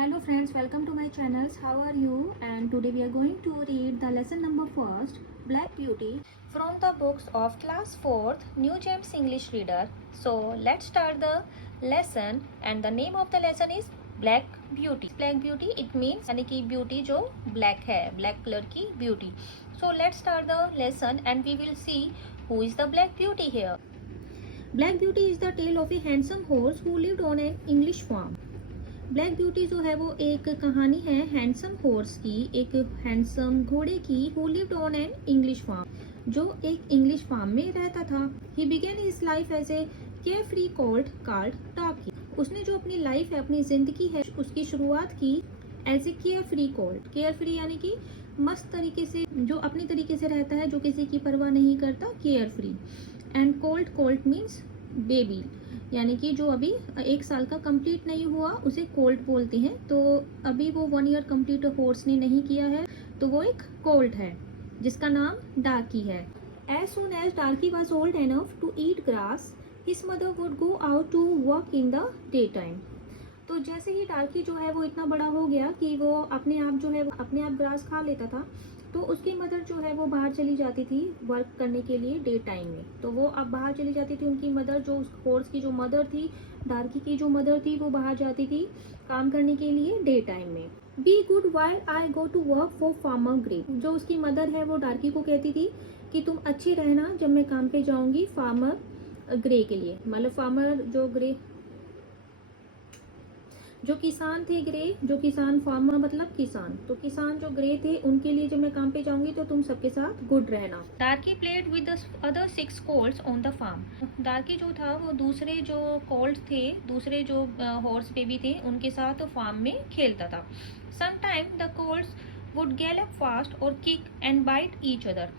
Hello friends, welcome to my channels. How are you? And today we are going to read the lesson number first, Black Beauty, from the books of class 4th, New James English Reader. So let's start the lesson and the name of the lesson is Black Beauty. Black Beauty it means यानी कि beauty जो black है, black color की beauty. So let's start the lesson and we will see who is the Black Beauty here. Black Beauty is the tale of a handsome horse who lived on an English farm. Black beauty जो है वो एक कहानी है handsome horse की, एक handsome घोड़े की, who lived on an English farm, जो एक इंग्लिश फार्म में रहता था. He began his life as a carefree colt Darky. उसने जो अपनी लाइफ है, अपनी जिंदगी है, उसकी शुरुआत की as a carefree colt. Carefree यानी कि मस्त तरीके से, जो अपनी तरीके से रहता है, जो किसी की परवाह नहीं करता, care free. And cold means baby, यानी कि जो अभी 1 साल का कंप्लीट नहीं हुआ उसे कोल्ट बोलते हैं. तो अभी वो 1 ईयर कंप्लीट हॉर्स ने नहीं किया है तो वो एक कोल्ट है जिसका नाम डार्की है. As soon as Darky was old enough to eat grass his mother would go out to work in the day time. तो जैसे ही डार्की जो है वो इतना बड़ा हो गया कि वो अपने आप जो है अपने आप ग्रास खा लेता था, तो उसकी मदर जो है वो बाहर चली जाती थी वर्क करने के लिए डे टाइम में. तो वो अब बाहर चली जाती थी, उनकी मदर जो उस हॉर्स की जो मदर थी, डार्की की जो मदर थी, वो बाहर जाती थी काम करने के लिए डे टाइम में. Be good while I go to work for farmer Grey. जो उसकी मदर है वो डार्की को कहती थी कि तुम अच्छी रहना जब मैं काम पे जाऊंगी फार्मर ग्रे के लिए. मतलब फार्मर जो ग्रे, जो किसान थे ग्रे, जो किसान, फार्मर मतलब किसान, तो किसान जो ग्रे थे उनके लिए जब मैं काम पे जाऊंगी तो तुम सबके साथ गुड रहना. Darky played with the other 6 colts on the farm. Darky जो था वो दूसरे जो कोल्ट थे, दूसरे जो हॉर्स बेबी थे, उनके साथ फार्म में खेलता था. Sometime the colts would gallop fast और kick and bite each other.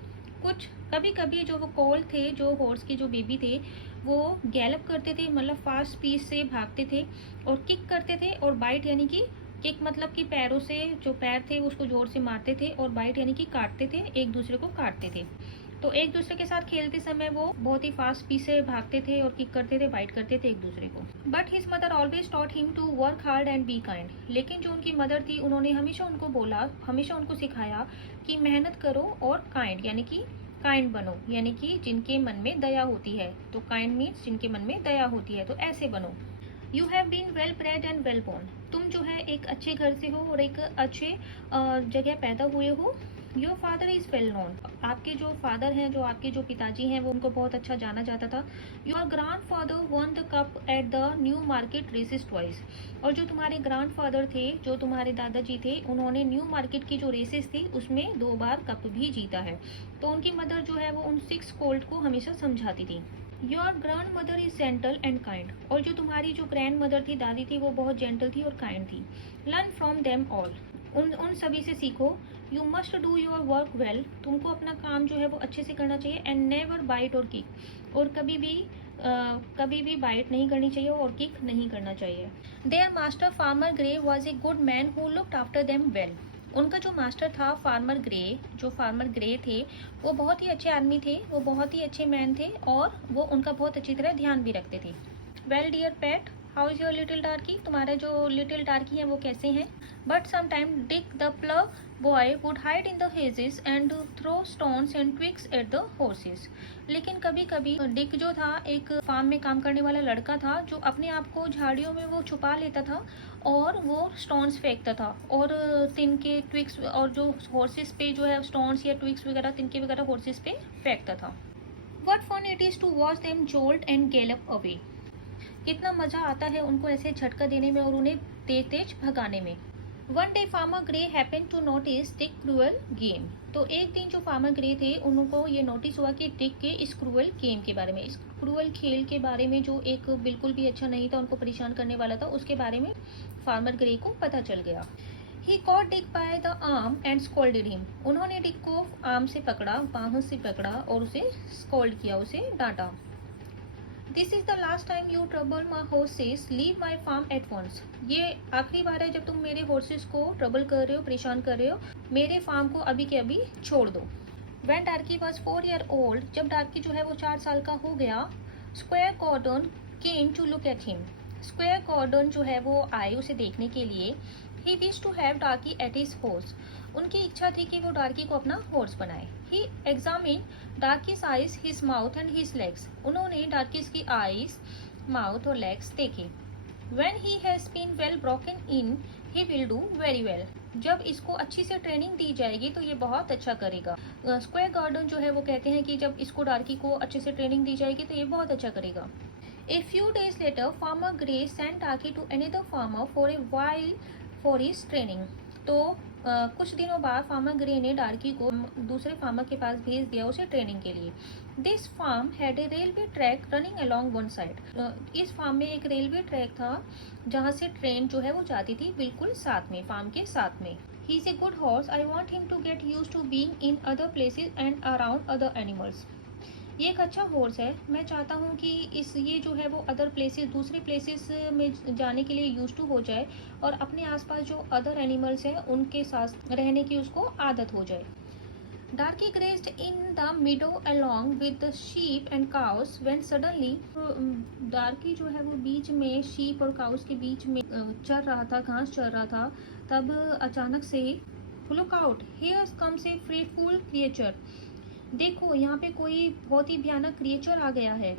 कुछ कभी कभी जो वो कोल्ट थे, जो हॉर्स के जो बेबी थे, वो गैलप करते थे, मतलब फास्ट स्पीड से भागते थे, और किक करते थे, और बाइट यानी कि किक मतलब कि पैरों से, जो पैर थे उसको जोर से मारते थे, और बाइट यानी कि काटते थे, एक दूसरे को काटते थे. तो एक दूसरे के साथ खेलते समय वो बहुत ही फास्ट स्पीड से भागते थे और किक करते थे, बाइट करते थे एक दूसरे को. But his mother always taught him to work hard and be kind. लेकिन जो उनकी मदर थी उन्होंने हमेशा उनको बोला, हमेशा उनको सिखाया कि मेहनत करो और काइंड यानी कि काइंड बनो, यानी कि जिनके मन में दया होती है. तो काइंड मीन्स जिनके मन में दया होती है, तो ऐसे बनो. You have been well bred and well born. तुम जो है एक अच्छे घर से हो और एक अच्छे जगह पैदा हुए हो. Your father is well known. आपके जो फादर हैं, जो आपके जो पिताजी हैं, वो उनको बहुत अच्छा जाना जाता था. Your grandfather won the cup at the Newmarket races twice. और जो तुम्हारे ग्रैंड फादर थे, जो तुम्हारे दादाजी थे, उन्होंने न्यू मार्केट की जो रेसेस थी उसमें 2 बार कप भी जीता है. तो उनकी मदर जो है वो उन 6 कोल्ट को हमेशा समझाती थी. Your grand mother is gentle and kind. और जो तुम्हारी जो ग्रैंड मदर थी, दादी थी, वो बहुत जेंटल थी और काइंड थी. Learn from them all. उन सभी से सीखो. You must do your work well. तुमको अपना काम जो है वो अच्छे से करना चाहिए. एंड नेवर बाइट और किक. और कभी भी बाइट नहीं करनी चाहिए और किक नहीं करना चाहिए. Their master farmer grey was a good man who looked after them well. उनका जो मास्टर था फार्मर ग्रे, जो फार्मर ग्रे थे, वो बहुत ही अच्छे आदमी थे, वो बहुत ही अच्छे मैन थे, और वो उनका बहुत अच्छी तरह ध्यान भी रखते थे. Well dear pet, how is your little Darky. तुम्हारे जो लिटिल डार्की हैं वो कैसे हैं. But sometime Dick the plough boy would hide in the hedges and throw stones and twigs at the horses. लेकिन कभी कभी डिक जो था, एक फार्म में काम करने वाला लड़का था, जो अपने आप को झाड़ियों में वो छुपा लेता था और वो स्टोन्स फेंकता था, और तिनके ट्विक्स, और जो हॉर्सेस पे जो है स्टोन्स या ट्विक्स वगैरह, तिनके वगैरह हॉर्सेस पे फेंकता था. What fun it is to watch them jolt and gallop away. कितना मजा आता है उनको ऐसे झटका देने में और उन्हें तेज तेज भगाने में. One day farmer Grey happen to notice Dick cruel game. तो एक दिन जो फार्मर ग्रे थे, उनको ये नोटिस हुआ कि टिक के इस क्रूअल गेम के बारे में, इस क्रूअल खेल के बारे में, जो एक बिल्कुल भी अच्छा नहीं था, उनको परेशान करने वाला था, उसके बारे में फार्मर ग्रे को पता चल गया. He caught Dick by the arm and scolded him. उन्होंने डिक को आर्म से पकड़ा, बाहों से पकड़ा, और उसे स्कोल्ड किया, उसे डांटा. This is the last time you trouble my horses, leave my farm at once. ये आखिरी बार है जब तुम मेरे हॉर्सेस को ट्रबल कर रहे हो, परेशान कर रहे हो, मेरे फार्म को अभी के अभी छोड़ दो. When डार्की वॉज 4 year old, जब डार्की जो है वो 4 साल का हो गया, Squire Gordon came to look at him. Squire Gordon जो है वो आए उसे देखने के लिए। He wish to have Darkie at his horse. उनकी इच्छा थी कि वो डार्की को अपना हॉर्स बनाए। He examine Darkie's eyes, his mouth and his legs. उन्होंने डार्कीज की आइज, माउथ और लेग्स देखे। When he has been well broken in, he will do very well. जब इसको अच्छी से ट्रेनिंग दी जाएगी तो ये बहुत अच्छा करेगा। स्क्वायर गार्डन जो है वो कहते हैं कि जब इसको डार्की को अच्छे से ट्रेनिंग दी जाएगी तो ये बहुत अच्छा करेगा। A few days later, Farmer Gray sent Darky to another farmer for a while for his training. तो कुछ दिनों बाद फार्मर ग्रे ने डार्की को दूसरे फार्मर के पास भेज दिया उसे ट्रेनिंग के लिए। This farm had a railway track running along one side. इस फार्म में एक रेलवे ट्रैक था जहाँ से ट्रेन जो है वो जाती थी बिल्कुल साथ में, फार्म के साथ में। He is a good horse, I want him to get used to being in other places and around other animals. ये एक अच्छा हॉर्स है, मैं चाहता हूँ कि ये जो है वो अदर प्लेसेस, दूसरे प्लेसेस में जाने के लिए यूज टू हो जाए और अपने आसपास जो अदर एनिमल्स हैं उनके साथ रहने की उसको आदत हो जाए। डार्की grazed in the मीडो along with the sheep and cows when suddenly. डार्की जो है वो बीच में शीप और काउस के बीच में चर रहा था, घास चर रहा था। तब अचानक से look out, here comes a fretful creature. देखो यहाँ पे कोई बहुत ही भयानक क्रिएचर आ गया है।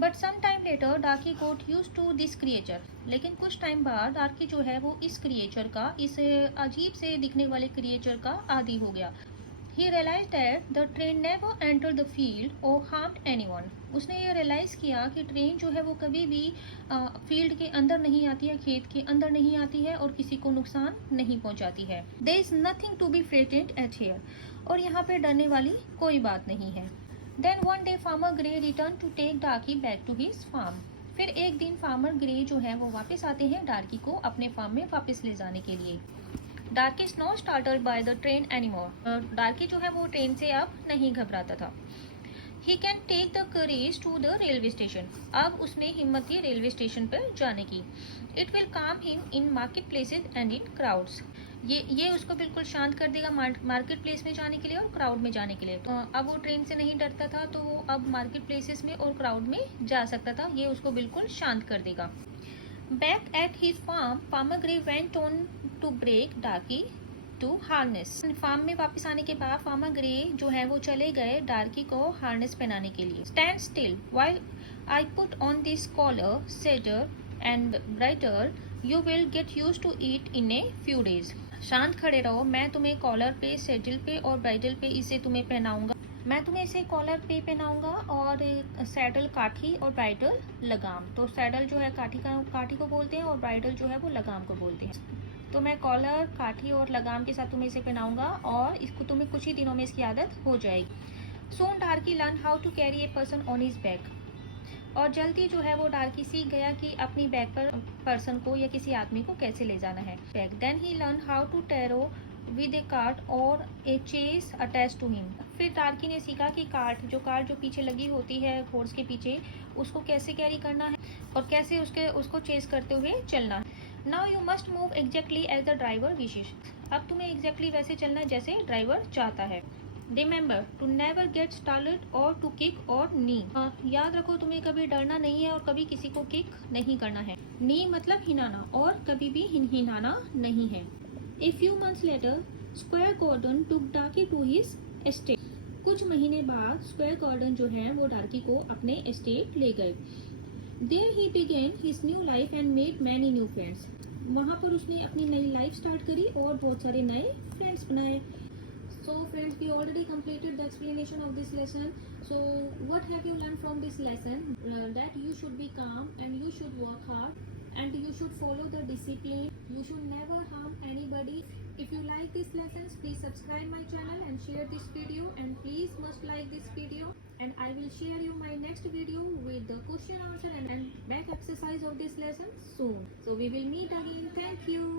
But some time later Darky got used to this creature. लेकिन कुछ टाइम बाद डार्की जो है वो इस क्रिएचर का, इस अजीब से दिखने वाले क्रिएचर का आदी हो गया। He realise that the train never enter the field और हार्म्ड एनीवन। उसने ये रियलाइज किया कि ट्रेन जो है वो कभी भी फील्ड के अंदर नहीं आती है, खेत के अंदर नहीं आती है और किसी को नुकसान नहीं पहुंचाती है। There is nothing to be frightened at here. और यहाँ पे डरने वाली कोई बात नहीं है। Then one day farmer Grey return to take Darkie back to his farm. फिर एक दिन फार्मर ग्रे जो है वो वापस आते हैं डार्की को अपने फार्म में वापस ले जाने के लिए। Darky is not startled by the train anymore. Darky जो है वो ट्रेन से अब नहीं घबराता था। He can take the courage to the railway station. अब उसने हिम्मत की रेलवे स्टेशन पर जाने की। It will calm him in market places and in crowds. ये उसको बिल्कुल शांत कर देगा मार्केट प्लेस में जाने के लिए और क्राउड में जाने के लिए। तो अब वो ट्रेन से नहीं डरता था तो वो अब मार्केट प्लेसेस में और क्राउड में जा सकता था। ये उसको बिल्कुल शांत कर देगा। Back at his farm, Farmer Gray went on to break Darky to harness. Farm में वापस आने के बाद फार्मर ग्रे जो है वो चले गए डार्की को हार्नेस पहनाने के लिए। Stand still while I put on this collar, saddle and bridle. You will get used to it in a few days. शांत खड़े रहो, मैं तुम्हें कॉलर पे, सेडल पे और ब्राइडल पे इसे तुम्हें पहनाऊंगा। मैं तुम्हें इसे कॉलर पे पहनाऊंगा और सैडल काठी और ब्राइडल लगाम। तो सैडल जो है काठी को बोलते हैं और ब्राइडल जो है वो लगाम को बोलते हैं। तो मैं कॉलर, काठी और लगाम के साथ तुम्हें इसे पहनाऊंगा और इसको तुम्हें कुछ ही दिनों में इसकी आदत हो जाएगी। Soon Darkie learn how to carry a person on his back. और जल्दी जो है वो डार्की सीख गया कि अपनी बैक पर पर्सन को या किसी आदमी को कैसे ले जाना है। Back then he learn how to draw with a cart और a chaise attach to him. फिर डार्की ने सीखा कि कार्ट जो पीछे लगी होती है हॉर्स के पीछे, उसको कैसे कैरी करना है और कैसे उसको चेस करते हुए चलना है। Now you must move exactly as the driver wishes. अब तुम्हें एग्जैक्टली वैसे चलना है जैसे ड्राइवर चाहता है। Remember to never get started or to kick or knee. याद रखो तुम्हें कभी डरना नहीं है और कभी किसी को किक नहीं करना है। नी मतलब हिनाना और कभी भी हिनाना नहीं है। A few months later, Square Gordon took Darky to his estate. कुछ महीने बाद स्क्वायर गॉर्डन जो है वो डार्की को अपने एस्टेट ले गए। There he began his new life and made many new friends. वहाँ पर उसने अपनी नई लाइफ स्टार्ट करी और बहुत सारे नए फ्रेंड्स बनाए। So friends, we already completed the explanation of this lesson. So what have you learned from this lesson? That you should be calm and you should work hard and you should follow the discipline. You should never harm anybody. If you like these lessons, please subscribe my channel and share this video, and please must like this video, and I will share you my next video with the question answer and back exercise of this lesson soon. So we will meet again. Thank you.